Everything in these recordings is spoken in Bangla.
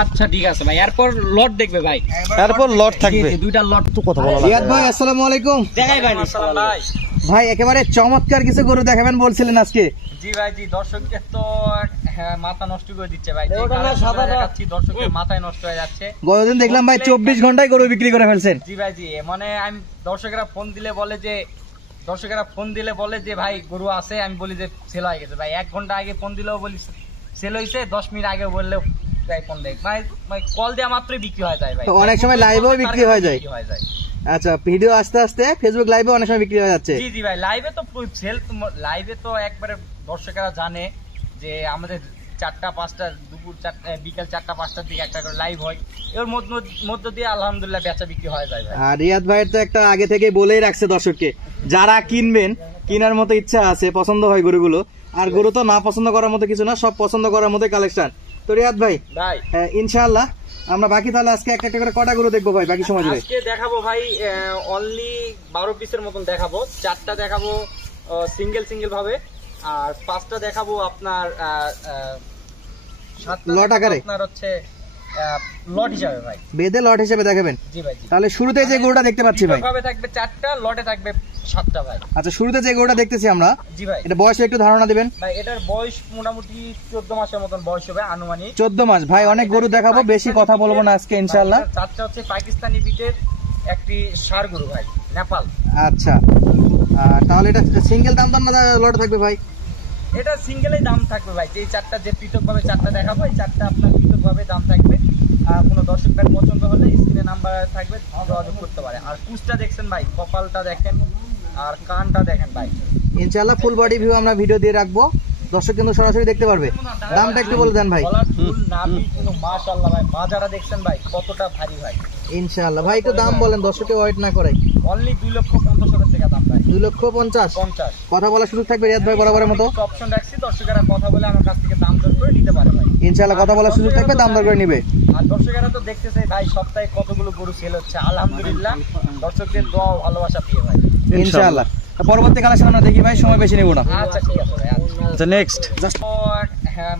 আচ্ছা ঠিক আছে ভাই, এরপর লট দেখবে ভাই, এরপর লট থাকবে দুইটা লট তো কথা বলা রিয়াদ ভাই আসসালামু আলাইকুম। দেখাই ভাই। আসসালাম ভাই। ভাই একেবারে চমৎকার কিছু গরু দেখাবেন বলছিলেন আজকে। জি ভাই, জি দর্শকদের তো মাথা নষ্ট করে দিচ্ছে ভাই, দেখাচ্ছি দর্শকদের মাথায় নষ্ট হয়ে যাচ্ছে। গতদিন দেখলাম ভাই 24 ঘন্টায় গরু বিক্রি করে ফেলছেন। জি ভাই, জি মানে আমি দর্শকেরা ফোন দিলে বলে যে ভাই গরু আছে, আমি বলি যে সেল হয়ে গেছে ভাই। 1 ঘন্টা আগে ফোন দিলেও বলি সেল হয়েছে, 10 মিনিট আগে বললেও ফোন দেয় ভাই, কল দেওয়া মাত্রই বিক্রি হয়ে যায় ভাই। অনেক সময় লাইভেও বিক্রি হয়ে যায়। আচ্ছা, ভিডিও আস্তে আস্তে ফেসবুক লাইভে অনেক সময় বিক্রি হয়ে যাচ্ছে। জি জি ভাই, লাইভে তো সেল, লাইভে তো একবারে দর্শকেরা জানে যে আমাদের 4টা 5টা দুপুর 4টা বিকেল 4টা 5টার দিকে একটা করে লাইভ হয়, এর মধ্য দিয়ে আলহামদুলিল্লাহ বেচা বিক্রি হয়ে যায় ভাই। আর রিয়াদ ভাইয়ের তো একটা আগে থেকে বলেই রাখছে দর্শককে, যারা কিনবেন কেনার মতো ইচ্ছা আছে, পছন্দ হয় গরুগুলো, আর গরু তো না পছন্দ করার মতো কিছু না, সব পছন্দ করার মতো কালেকশন। তো রিয়াদ ভাই ইনশাআল্লাহ আমরা বাকি তাহলে আজকে একটা একটা করে কটা গরু দেখবো ভাই বাকি সময় জুড়ে? আজকে দেখাবো ভাই অনলি 12 পিসের মতন দেখাবো, 4টা দেখাবো সিঙ্গেল ভাবে, আর 5টা দেখাবো আপনার লট আকারে, আপনার হচ্ছে লট হিসাবে ভাই, বেদে লট হিসেবে দেখাবেন। জি ভাই। তাহলে শুরুতে যে গরুটা দেখতে পাচ্ছি ভাই ভাবে থাকবে 4টা, লটে থাকবে 7টা ভাই। আচ্ছা, শুরুতে যে গরুটা দেখতেছি আমরা, জি ভাই, এটা বয়সে একটু ধারণা দিবেন ভাই। এটার বয়স মোটামুটি 14 মাসের মতন বয়স হবে আনুমানিক। 14 মাস ভাই। অনেক গরু দেখাবো, বেশি কথা বলবো না আজকে ইনশাআল্লাহ। 4টা হচ্ছে পাকিস্তানি বিটের একটি ষাঁড় গরু ভাই, নেপাল। আচ্ছা, তাহলে এটা সিঙ্গেল দাম না লট থাকবে ভাই? এটা সিঙ্গেলেই দাম থাকবে ভাই, যে 4টা যে পৃথক ভাবে 4টা দেখাবো, এই 4টা আপনার পৃথক ভাবে দাম থাকবে। কোনো দর্শকের পছন্দ হলে স্ক্রিনে নাম্বার থাকবে, যোগাযোগ করতে পারে। আর কুচটা দেখছেন ভাই, কপালটা দেখেন আর কানটা দেখেন ভাই। ইনশাআল্লাহ ফুল বডি ভিউ আমরা ভিডিও দিয়ে রাখবো, দর্শক কিন্তু সরাসরি দেখতে পারবে। দামটা একটু বলে দেন ভাই। মাশাআল্লাহ ভাই, মাজারা দেখছেন ভাই কতটা ভারী ভাই। ইনশাআল্লাহ ভাই একটু দাম বলেন, দর্শকে ওয়েট না করে। অনলি 2,50,000 টাকা দাম ভাই। 2,50,000 কথা বলার সুযোগ থাকবে রিয়াদ ভাই বরাবরের মতো? অপশন রাখছি, দর্শকেরা কথা বলে আমার কাছ থেকে দাম দর করে নিতে পারে ভাই। ইনশাআল্লাহ কথা বলার সুযোগ থাকবে, দাম দর করে নিবে। আর দর্শকেরা তো দেখতেছে ভাই সপ্তাহে কতগুলো গরু সেল হচ্ছে, আলহামদুলিল্লাহ দর্শকদের দোয়া ভালোবাসা পেয়ে ভাই ইনশাআল্লাহ। পরবর্তী কালেকশন আমরা দেখি ভাই, সময় বেশি নেব না। আচ্ছা ঠিক আছে ভাই। আচ্ছা নেক্সট।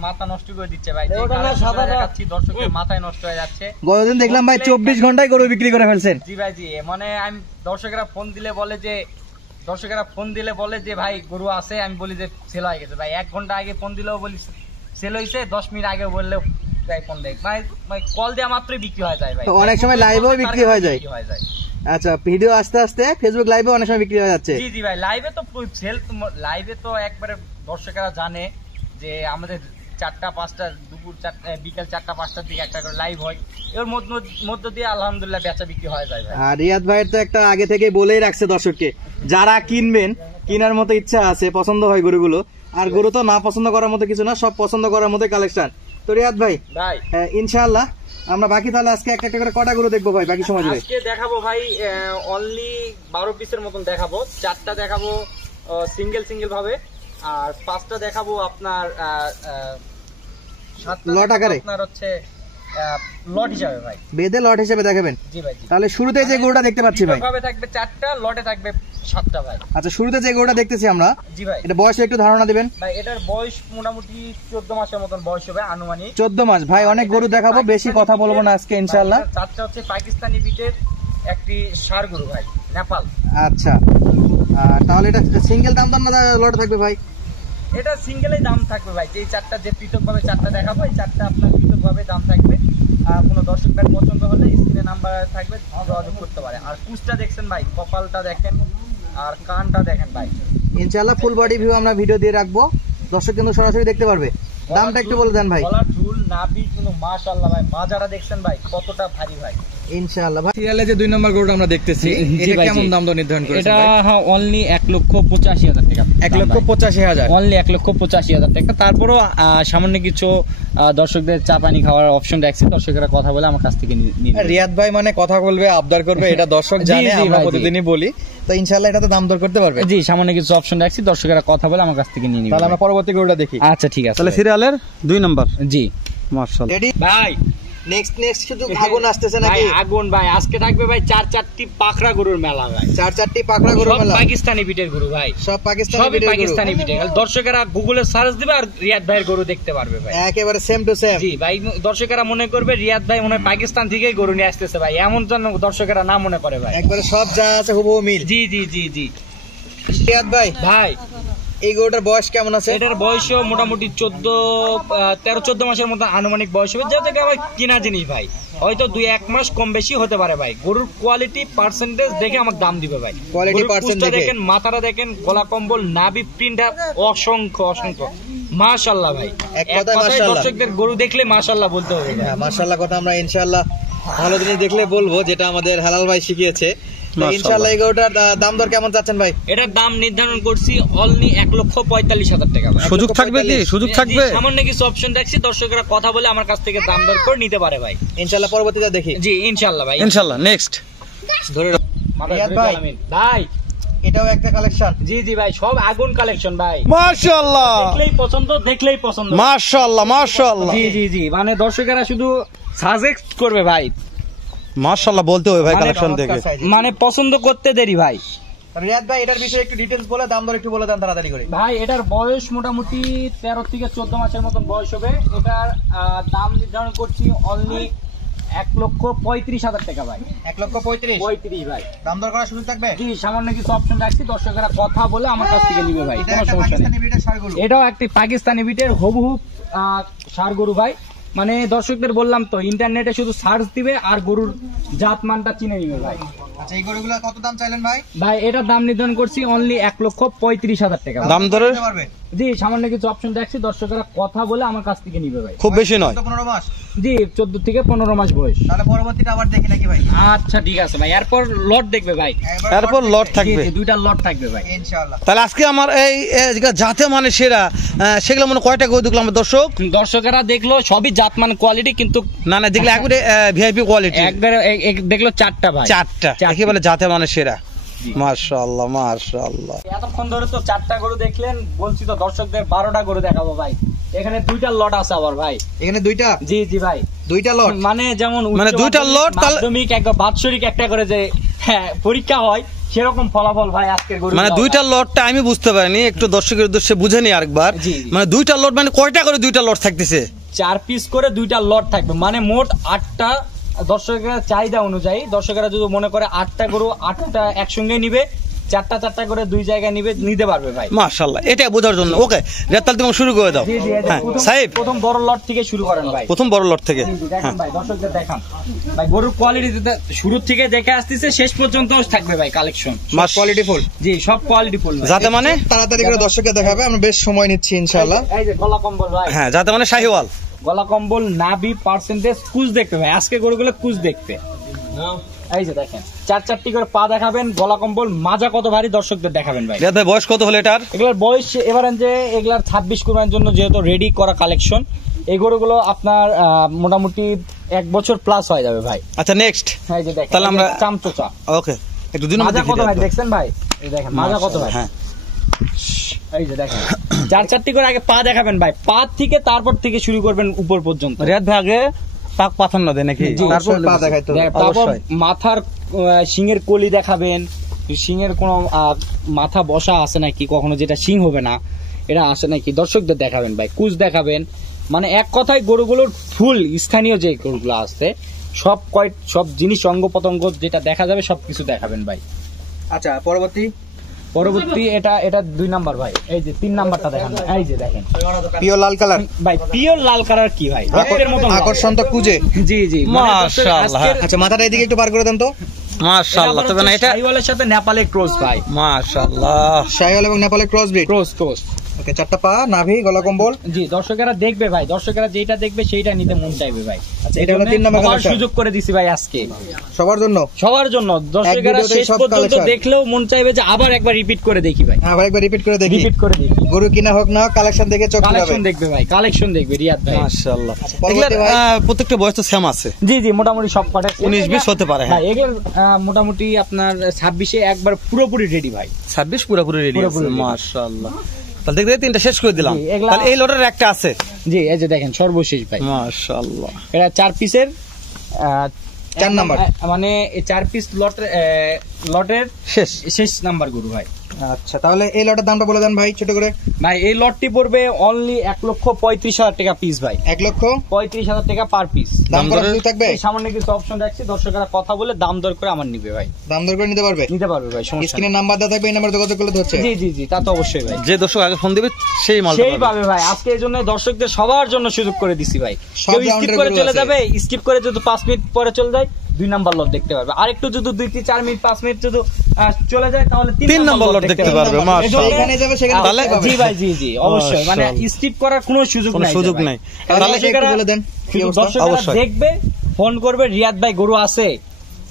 মাথা নষ্ট করে দিচ্ছে ভাই, দেখাচ্ছি দর্শকদের মাথায় নষ্ট হয়ে যাচ্ছে। গতদিন দেখলাম ভাই 24 ঘন্টায় গরু বিক্রি করে ফেলছেন। জি ভাই, জি মানে আমি দর্শকেরা ফোন দিলে বলে যে ভাই গরু আছে, আমি বলি যে সেল হয়ে গেছে ভাই। 1 ঘন্টা আগে ফোন দিলেও বলি সেল হয়েছে, 10 মিনিট আগে বললেও ফোন দেয় ভাই, কল দেওয়া মাত্রই বিক্রি হয়ে যায় ভাই। অনেক সময় লাইভেও বিক্রি হয়ে যায়। আচ্ছা, ভিডিও আস্তে আস্তে ফেসবুক লাইভে অনেক সময় বিক্রি হয়ে যাচ্ছে। জি জি ভাই, লাইভে তো সেল, লাইভে তো একবারে দর্শকেরা জানে যে আমাদের 4টা 5টা দুপুর 4টা বিকেল 4টা 5টার দিকে একটা করে লাইভ হয়, এর মধ্য দিয়ে আলহামদুলিল্লাহ বেচা বিক্রি হয়ে যায় ভাই। আর রিয়াদ ভাইয়ের তো একটা আগে থেকে বলেই রাখছে দর্শককে, যারা কিনবেন কেনার মতো ইচ্ছা আছে, পছন্দ হয় গরুগুলো, আর গরু তো না পছন্দ করার মতো কিছু না, সব পছন্দ করার মতো কালেকশন। তো রিয়াদ ভাই ইনশাআল্লাহ আমরা বাকি তাহলে আজকে একটা একটা করে কটা গরু দেখবো ভাই বাকি সময় জুড়ে? আজকে দেখাবো ভাই অনলি 12 পিসের মতন দেখাবো, 4টা দেখাবো সিঙ্গেল ভাবে, আর 5টা দেখাবো আপনার লট আকারে, আপনার হচ্ছে লট হিসাবে ভাই, বেদে লট হিসেবে দেখাবেন। জি ভাই। তাহলে শুরুতে যে গরুটা দেখতে পাচ্ছি ভাই, ভাবে থাকবে 4টা, লটে থাকবে 7টা ভাই। আচ্ছা, শুরুতে যে গরুটা দেখতেছি আমরা, জি ভাই, এটা বয়সে একটু ধারণা দিবেন ভাই। এটার বয়স মোটামুটি 14 মাসের মতন বয়স হবে আনুমানিক। 14 মাস ভাই। অনেক গরু দেখাবো, বেশি কথা বলবো না আজকে ইনশাআল্লাহ। 4টা হচ্ছে পাকিস্তানি বিটের একটি ষাঁড় গরু ভাই, নেপাল। আচ্ছা, তাহলে এটা সিঙ্গেল দাম না লট থাকবে ভাই? এটা সিঙ্গেলেই দাম থাকবে ভাই, যে 4টা যে পৃথক ভাবে 4টা দেখাবো, এই 4টা আপনার পৃথক ভাবে দাম থাকবে। কোনো দর্শকের পছন্দ হলে স্ক্রিনে নাম্বার থাকবে, যোগাযোগ করতে পারে। আর কুচটা দেখছেন ভাই, কপালটা দেখেন আর কানটা দেখেন ভাই। ইনশাআল্লাহ ফুল বডি ভিউ আমরা ভিডিও দিয়ে রাখবো, দর্শক কিন্তু সরাসরি দেখতে পারবে। দামটা একটু বলে দেন ভাই। গলার ঝুল নাভি কিন্তু মাশাআল্লাহ ভাই, মাজারা দেখছেন ভাই কতটা ভারী ভাই। ইনশাআল্লাহ ভাই। সিরিয়ালে যে 2 নম্বর গরুটা আমরা দেখতেছি, এটা কেমন দাম দর নির্ধারণ করেছেন ভাই? এটা অনলি 1,85,000 টাকা। 1,85,000 অনলি 1,85,000 টাকা। তারপরও সামান্য কিছু দর্শকদের চা পানি খাওয়ার অপশন রাখছি, দর্শকেরা কথা বলে আমার কাছ থেকে নিয়ে। রিয়াদ ভাই মানে কথা বলবে, আবদার করবে, এটা দর্শক জানে, আমরা প্রতিদিনই বলি। তো ইনশাআল্লাহ এটা তো দাম দর করতে পারবে। জি, সামান্য কিছু অপশন রাখছি, দর্শকেরা কথা বলে আমার কাছ থেকে নিয়ে নিবে। তাহলে আমরা পরবর্তী গরুটা দেখি। আচ্ছা ঠিক আছে। তাহলে সিরিয়ালের 2 নম্বর। জি মাশাআল্লাহ। ভাই নেক্সট শুধু আগুন আসতেছে নাকি? ভাই আগুন ভাই, আজকে থাকবে ভাই 4-4টি পাকড়া গরুর মেলা ভাই। 4-4টি পাকড়া গরুর মেলা, পাকিস্তানি বিটের গরু ভাই, সব পাকিস্তানি বিটের। দর্শকেরা গুগলে সার্চ দিবে আর রিয়াদ ভাইয়ের গরু দেখতে পারবে ভাই, একেবারে সেম টু সেম। জি ভাই, দর্শকেরা মনে করবে রিয়াদ ভাই মনে হয় পাকিস্তান থেকেই গরু নিয়ে আসতেছে ভাই, এমন যেন দর্শকেরা না মনে করে ভাই, একবারে সব যা আছে হুবহু মিল। জি জি জি জি। রিয়াদ ভাই ভাই এই গরুটার বয়স কেমন আছে? এটার বয়সও মোটামুটি 13-14 মাসের মতো আনুমানিক বয়স হবে, যেহেতু এটা ভাই কিনা জিনিস ভাই, হয়তো 2-1 মাস কম বেশি হতে পারে ভাই। গরুর কোয়ালিটি পার্সেন্টেজ দেখে আমাকে দাম দিবে ভাই। কোয়ালিটি পার্সেন্টেজ দেখেন, মাথাটা দেখেন, গলা কম্বল, নাভি প্রিন্ট অসংখ্য মাশাআল্লাহ ভাই। এক কথায় মাশাআল্লাহ, দর্শকদের গরু দেখলে মাশাআল্লাহ বলতে হবে। হ্যাঁ মাশাআল্লাহ কথা আমরা ইনশাআল্লাহ ভালো জিনিস দেখলে বলবো, যেটা আমাদের হালাল ভাই শিখিয়েছে। ইনশাআল্লাহ এই গরুটার দাম দর কেমন চাচ্ছেন ভাই? এটার দাম নির্ধারণ করছি অনলি 1,45,000 টাকা ভাই। সুযোগ থাকবে কি? সুযোগ থাকবে? সামান্য কিছু অপশন রাখছি, দর্শকরা কথা বলে আমার কাছ থেকে দাম দর করে নিতে পারে ভাই। ইনশাআল্লাহ পরবর্তীতে দেখি। জি ইনশাআল্লাহ ভাই, ইনশাআল্লাহ। নেক্সট ধরে রিয়াদ ভাই ভাই এটাও একটা কালেকশন। জি জি ভাই, সব আগুন কালেকশন ভাই, মাশাআল্লাহ, দেখলেই পছন্দ। মাশাআল্লাহ মাশাআল্লাহ। জি জি জি, মানে দর্শকেরা শুধু সাজেস্ট করবে ভাই, মাশাআল্লাহ বলতে হবে ভাই কালেকশন দেখে, মানে পছন্দ করতে দেরি ভাই। রিয়াদ ভাই এটার বিষয়ে একটু ডিটেইলস বলে দাম দর একটু বলে দেন তাড়াতাড়ি করে। ভাই এটার বয়স মোটামুটি 13-14 মাসের মতন বয়স হবে। এটার দাম নির্ধারণ করছি অনলি 1,35,000 টাকা ভাই। 1,35,000 ভাই, দাম দর করার সুযোগ থাকবে? জি সামান্য কিছু অপশন রাখছি, দর্শকেরা কথা বলে আমার কাছ থেকে নিবে ভাই, এটা কোনো একটা সমস্যা নেই। পাকিস্তানি ব্রিডের ষাঁড় গরু। এটাও একটি পাকিস্তানি বিটের হুবহু ষাঁড় গরু ভাই। মানে দর্শকদের বললাম তো, ইন্টারনেটে শুধু সার্চ দিবে আর গরুর জাত মানটা চিনে নিবে ভাই। আচ্ছা এই গরুগুলো কত দাম চাইলেন ভাই? ভাই এটার দাম নির্ধারণ করছি অনলি 1,35,000 টাকা। দাম ধরে দিতে পারবে? জি সামান্য কিছু অপশন রাখছি, দর্শকেরা কথা বলে আমার কাছ থেকে নিবে ভাই। খুব বেশি নয়। 15 মাস? জি 14 থেকে 15 মাস বয়স। তাহলে পরবর্তীটা আবার দেখি নাকি ভাই? আচ্ছা ঠিক আছে ভাই, এরপর লট দেখবে ভাই, এরপর লট থাকবে, দুইটা লট থাকবে ভাই ইনশাআল্লাহ। তাহলে আজকে আমার এই যাতে মানে সেরা সেগুলো মানে কয়টা গরু দেখলাম দর্শক? দর্শকেরা দেখলো সবই জাতমান কোয়ালিটি, কিন্তু না যেগুলো একবারে ভিআইপি কোয়ালিটি, একবারে দেখলো 4টা ভাই, 4টা একেবারে যাতে মানে সেরা। মাশাআল্লাহ মাশাআল্লাহ। এতক্ষণ ধরে তো 4টা গরু দেখলেন, বলছি তো দর্শকদের 12টা গরু দেখাবো ভাই। এখানে দুইটা লট আছে আবার ভাই। এখানে দুইটা? জি জি ভাই, দুইটা লট। মানে যেমন মানে দুইটা লট, মাধ্যমিক একটা বাৎসরিক একটা করে যে পরীক্ষা হয়, সেরকম ফলাফল ভাই আজকের গরু। মানে দুইটা লটটা আমি বুঝতে পারিনি, একটু দর্শকের উদ্দেশ্যে বুঝে নি আরেকবার। মানে দুইটা লট মানে কয়টা করে দুইটা লট থাকতেছে? 4 পিস করে দুইটা লট থাকবে, মানে মোট 8টা। দর্শকেরা চাহিদা অনুযায়ী দর্শকেরা যদি মনে করে 8টা গরু 8টা একসঙ্গে নিবে, 4টা করে দুই জায়গায় নিতে পারবে ভাই। মাশাআল্লাহ, এটা বোঝার জন্য। ওকে রেতাল তুমি শুরু করে দাও। হ্যাঁ সাহেব, প্রথম বড় লট থেকে শুরু করেন ভাই। প্রথম বড় লট থেকে দেখেন ভাই, দর্শকদের দেখান ভাই, গরুর কোয়ালিটি শুরু থেকে দেখে আসতেছে শেষ পর্যন্ত থাকবে ভাই কালেকশন, সব কোয়ালিটি ফুল। জি সব কোয়ালিটি ফুল। যাতে মানে তাড়াতাড়ি করে দর্শককে দেখাবে, আমরা বেশ সময় নিচ্ছি ইনশাআল্লাহ। এই যে গলা কম্বল ভাই, হ্যাঁ যাতে মানে শাহিওয়াল, গলা কম্বল, নাভি পার্সেন্টেজ, কুচ দেখতে ভাই, আজকে গরুগুলো কুচ দেখতে। এই যে দেখেন 4-4টি করে পা দেখাবেন, গলা কম্বল, মাজা কত ভারী দর্শকদের দেখাবেন ভাই। রিয়াদ ভাই বয়স কত হলো এটার? এগুলোর বয়স এবারেন যে এগুলার 26 কুরবানির জন্য যেহেতু রেডি করা কালেকশন, এই গরুগুলো আপনার মোটামুটি 1 বছর প্লাস হয়ে যাবে ভাই। আচ্ছা নেক্সট, এই যে দেখেন, তাহলে আমরা চামচোচা। ওকে একটু দিন মাজা কত ভাই দেখছেন ভাই? এই দেখেন মাজা কত ভাই। হ্যাঁ এই যে দেখেন 4-4টি করে আগে পা দেখাবেন ভাই, পা থেকে তারপর থেকে শুরু করবেন উপর পর্যন্ত। রিয়াদ ভাই আগে পাক পাথান্ন দেয় নাকি? তারপর পা দেখাইতো তারপর মাথার শিংয়ের কলি দেখাবেন, শিংয়ের কোন মাথা বসা আছে নাকি, কখনো যেটা শিং হবে না এটা আসে নাকি, দর্শকদের দেখাবেন ভাই। কুচ দেখাবেন, মানে এক কথায় গরুগুলোর ফুল স্থানীয় যে গরুগুলো আছে সব জিনিস অঙ্গ পতঙ্গ যেটা দেখা যাবে সবকিছু দেখাবেন ভাই। আচ্ছা পরবর্তী এটা 2 নাম্বার ভাই। এই যে 3 নাম্বারটা দেখেন, এই যে দেখেন পিওর লাল কালার ভাই, পিওর লাল কালার কি ভাই, রক্তের মতো আকর্ষণ তো কুজে। জি জি মাশাআল্লাহ। আচ্ছা মাথাটা এদিকে একটু বার করে দেন তো। মাশাআল্লাহ, তবে না এটা শাহিওয়ালের সাথে নেপালের ক্রস ভাই। মাশাআল্লাহ, শাহিওয়াল এবং নেপালের ক্রস ব্রিড। ক্রস ওকে 4টা পা, নাভি, গলা কম্বল। জি দর্শকেরা দেখবে ভাই, দর্শকেরা যেটা দেখবে সেইটা নিতে মন চাইবে ভাই। আচ্ছা এটা হলো 3 নম্বর কালেকশন। সুযোগ করে দিছি ভাই আজকে সবার জন্য দর্শকেরা শেষ পর্যন্ত দেখলেও মন চাইবে যে আবার একবার রিপিট করে দেখি ভাই, আবার একবার রিপিট করে দেখি। গরু কিনা হোক না হোক কালেকশন দেখে চোখ কালেকশন দেখবে ভাই, কালেকশন দেখবে রিয়াদ ভাই। মাশাআল্লাহ। পরবর্তী ভাই প্রত্যেকটা বয়স তো সেম আছে। জি মোটামুটি সব কটা 19-20 হতে পারে। হ্যাঁ এগুলো মোটামুটি আপনার 26-এ একবার পুরোপুরি রেডি ভাই। 26 পুরোপুরি রেডি আছে। পুরোপুরি ready। মাশাআল্লাহ। তাহলে দেখতে দেখতে তিনটা শেষ করে দিলাম। জি, এগুলা- তাহলে এই লটের একটা আছে। জি এই যে দেখেন সর্বশেষ ভাই, মাশাআল্লাহ। এটা 4 পিসের 4 নাম্বার। মানে এই 4 পিস লটের শেষ নাম্বার গরু ভাই। আচ্ছা তাহলে এই লটের দামটা বলে দেন ভাই ছোট করে। ভাই এই লটটি পড়বে অনলি 1,35,000 টাকা পিস ভাই। 1,35,000 টাকা পার পিস। দাম করা সুযোগ থাকবে? এই সামান্য কিছু অপশন রাখছি, দর্শকরা কথা বলে দাম দর করে আমার নিবে ভাই। দাম দর করে নিতে পারবে ভাই, সমস্যা স্ক্রিনে নাম্বার দেওয়া থাকবে, এই নাম্বারে যোগাযোগ করলে তো হচ্ছে। নেই। জি তা তো অবশ্যই ভাই। যে দর্শক আগে ফোন দিবে সেই মাল সেই পাবে ভাই। আজকে এই জন্য দর্শকদের সবার জন্য সুযোগ করে দিছি ভাই। সব কেউ স্কিপ রাউন্ডের করে গরু চলে আছে। যাবে, স্কিপ করে যদি 5 মিনিট পরে চলে যায় 2 নাম্বার লট দেখতে পারবে। আর একটু যদি 2-4 মিনিট 5 মিনিট যদি চলে যায় তাহলে 3 নাম্বার লট দেখতে পারবে। মাশাআল্লাহ। এখানে যাবে সেখানে তাহলে দেখতে পাবে। জি ভাই, জি অবশ্যই, মানে স্কিপ করার কোনো সুযোগ নাই। নাই। তাহলে একটু বলে দেন কি শুধু অবস্থা? দর্শকরা অবশ্যই। দেখবে, ফোন করবে, রিয়াদ ভাই গরু আছে,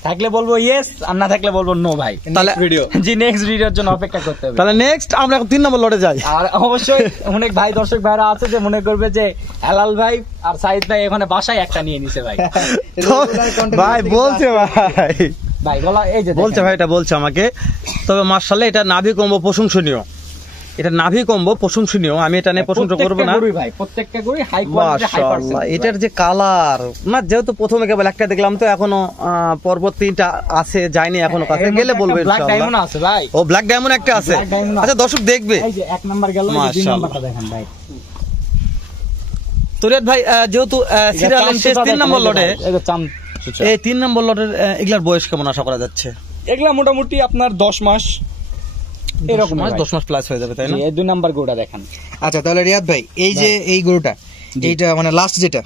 থাকলে বলবো ইয়েস, আর না থাকলে বলবো নো ভাই। তাহলে ভিডিও জি নেক্সট ভিডিওর জন্য অপেক্ষা করতে হবে। তাহলে নেক্সট আমরা এখন 3 নম্বর লটে যাই। আর অবশ্যই অনেক ভাই দর্শক ভাইরা আছে যে মনে করবে যে হেলাল ভাই আর সাইদ ভাই এখানে বাসায় একটা নিয়ে নিছে ভাই। ভাই বলছে ভাই বলা এই যে বলছে ভাই, এটা বলছে আমাকে। তবে মাশাআল্লাহ এটা নাভি কম্বো প্রশংসনীয়, এটা নাভি কম্বো প্রশংসনীয়, আমি এটা নিয়ে প্রশংসা করব না। প্রত্যেকটা গরুই হাই কোয়ালিটি, হাই মাশাআল্লাহ। পার্সেন্ট। এটার যে কালার না, যেহেতু প্রথমে কেবল একটা দেখলাম, তো এখনো পরবর্তী 3টা আছে, যায়নি এখনো, কাছে গেলে বলবে ব্ল্যাক ডায়মন্ড ইনশাআল্লাহ। আছে ভাই। ও ব্ল্যাক ডায়মন্ড একটা আছে। Black diamond আচ্ছা দর্শক দেখবে। এই যে 1 নাম্বার গেল, এই যে 2 মাশাআল্লাহ। নাম্বারটা দেখেন ভাই। তরিয়াদ ভাই যেহেতু সিরিয়ালের শেষ 3 নম্বর লটে, এই যে চাম এই 3 নম্বর লটের এগুলার বয়স কেমন আশা করা যাচ্ছে? এগুলা মোটামুটি আপনার 10 মাস এরকম, 10 মাস প্লাস হয়ে যাবে, তাই না? এই 2 নাম্বার গরুটা দেখেন। আচ্ছা তাহলে রিয়াদ ভাই এই যে এই গরুটা, এইটা মানে লাস্ট যেটা,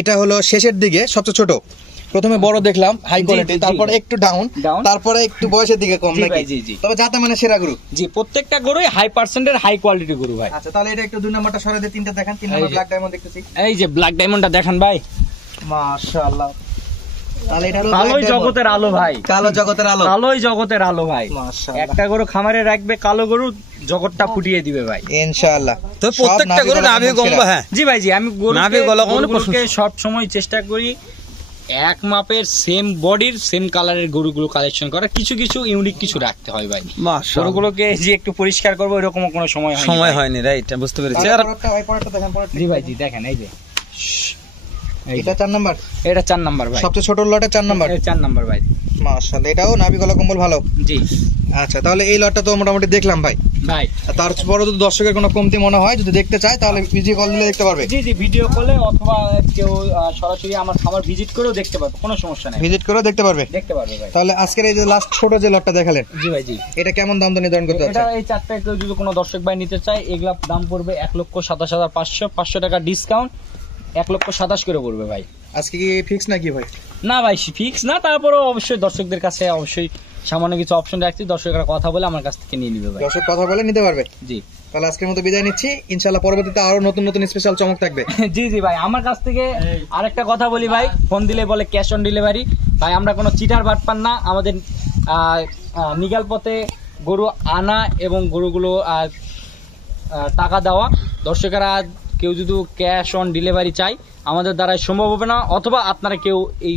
এটা হলো শেষের দিকে সবচেয়ে ছোট। প্রথমে বড় দেখলাম হাই জি, কোয়ালিটি, জি। তারপরে একটু ডাউন, Down। তারপরে একটু বয়সের দিকে কম জি নাকি? ভাই, জি। তবে যাতে মানে সেরা গরু। জি প্রত্যেকটা গরুই হাই পার্সেন্টের হাই কোয়ালিটি গরু ভাই। আচ্ছা তাহলে এটা একটু 2 নাম্বারটা সরাই দিয়ে 3টা দেখেন। 3 নাম্বার এই যে। ব্ল্যাক ডায়মন্ড দেখতেছি। এই যে ব্ল্যাক ডায়মন্ডটা দেখেন ভাই। মাশাআল্লাহ। তাহলে এটা হলো কালোই black diamond। জগতের আলো ভাই। কালো জগতের আলো। কালোই জগতের আলো ভাই। মাশাআল্লাহ। একটা গরু খামারে রাখবে, কালো গরু জগৎটা ফুটিয়ে দিবে ভাই। ইনশাআল্লাহ। তো প্রত্যেকটা গরু নাভি কম্বো। হ্যাঁ জি ভাই, জি আমি নাভি গলা কম্বো গরুগুলোকে সব সময় চেষ্টা করি এক মাপের সেম বডির সেম কালারের গরুগুলো কালেকশন করা, কিছু কিছু ইউনিক কিছু রাখতে হয় ভাই। মাশাআল্লাহ। গরুগুলোকে যে একটু পরিষ্কার করবো এরকম কোনো সময় হয়নি সময় ভাই। হয়নি, রাইট, বুঝতে পেরেছি। তাহলে আর পরেরটা ভাই, পরেরটা দেখেন, পরেরটা। জি ভাই, জি দেখেন এই যে এই যে, এটা 4 নাম্বার, এটা 4 নাম্বার ভাই। সবচেয়ে ছোট লটে 4 নাম্বার। এটা 4 নাম্বার ভাই। মাশাআল্লাহ, এটাও নাভি গলা কম্বল ভালো। জি আচ্ছা তাহলে এই লটটা তো মোটামুটি দেখলাম ভাই। ভাই, তারপরে যদি দর্শকের কোনো কমতি মনে হয়, যদি দেখতে চায়, তাহলে ভিডিও কল দিলে দেখতে পারবে। জি ভিডিও কলে অথবা কেউ সরাসরি আমার খামার ভিজিট করেও দেখতে পারবে, কোনো সমস্যা নেই, ভিজিট করেও দেখতে পারবে। দেখতে পারবে ভাই। তাহলে আজকের এই যে লাস্ট ছোট যে লটটা দেখালেন, জি ভাই, জি এটা কেমন দাম তো নির্ধারণ করতে এটা হচ্ছে? এই 4টা কেউ যদি কোনো দর্শক ভাই নিতে চায়, এগুলা দাম পড়বে 1,27,500, 500 টাকা ডিসকাউন্ট, 1,27,000 করে পড়বে ভাই। আজকে কি ফিক্স নাকি ভাই? না ভাই ফিক্স না, তারপরেও অবশ্যই দর্শকদের কাছে অবশ্যই সামান্য কিছু অপশন রাখছি, দর্শকরা কথা বলে আমার কাছ থেকে নিয়ে নিবে ভাই। দর্শক কথা বলে নিতে পারবে। জি তাহলে আজকের মতো বিদায় নিচ্ছি, ইনশাআল্লাহ পরবর্তীতে আরো নতুন নতুন স্পেশাল চমক থাকবে। জি ভাই, আমার কাছ থেকে আরেকটা কথা বলি ভাই, ফোন দিলে বলে ক্যাশ অন ডেলিভারি, ভাই আমরা কোনো চিটার বাটপার না। আমাদের নিগাল পথে গরু আনা এবং গরুগুলো টাকা দেওয়া, দর্শকেরা কেউ যদি ক্যাশ অন ডেলিভারি চাই আমাদের দ্বারাই সম্ভব হবে না, অথবা আপনারা কেউ এই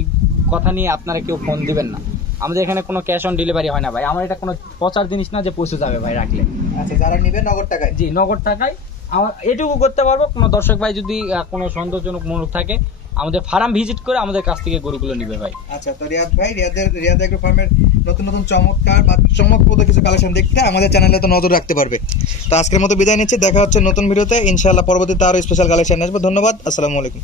কথা নিয়ে আপনারা কেউ ফোন দিবেন না। আমাদের এখানে কোনো ক্যাশ অন ডেলিভারি হয় না ভাই, আমার এটা কোনো পচার জিনিস না যে পৌঁছে যাবে ভাই রাখলে। আচ্ছা যারা নিবে নগদ টাকায়? জি নগদ টাকায়। আমার এটুকু করতে পারবো, কোনো দর্শক ভাই যদি কোনো সন্দেহজনক মনে থাকে আমাদের ফার্ম ভিজিট করে আমাদের কাছ থেকে গরুগুলো নিবে ভাই। আচ্ছা তো রিয়াদ ভাই, রিয়াদ এগ্রো ফার্মের নতুন নতুন চমৎকার বা চমকপ্রদ কিছু কালেকশন দেখতে আমাদের চ্যানেলে তো নজর রাখতে পারবে। তো আজকের মতো বিদায় নিচ্ছি, দেখা হচ্ছে নতুন ভিডিওতে ইনশাআল্লাহ। পরবর্তীতে আরো স্পেশাল কালেকশন আসবে। ধন্যবাদ, আসসালামু আলাইকুম।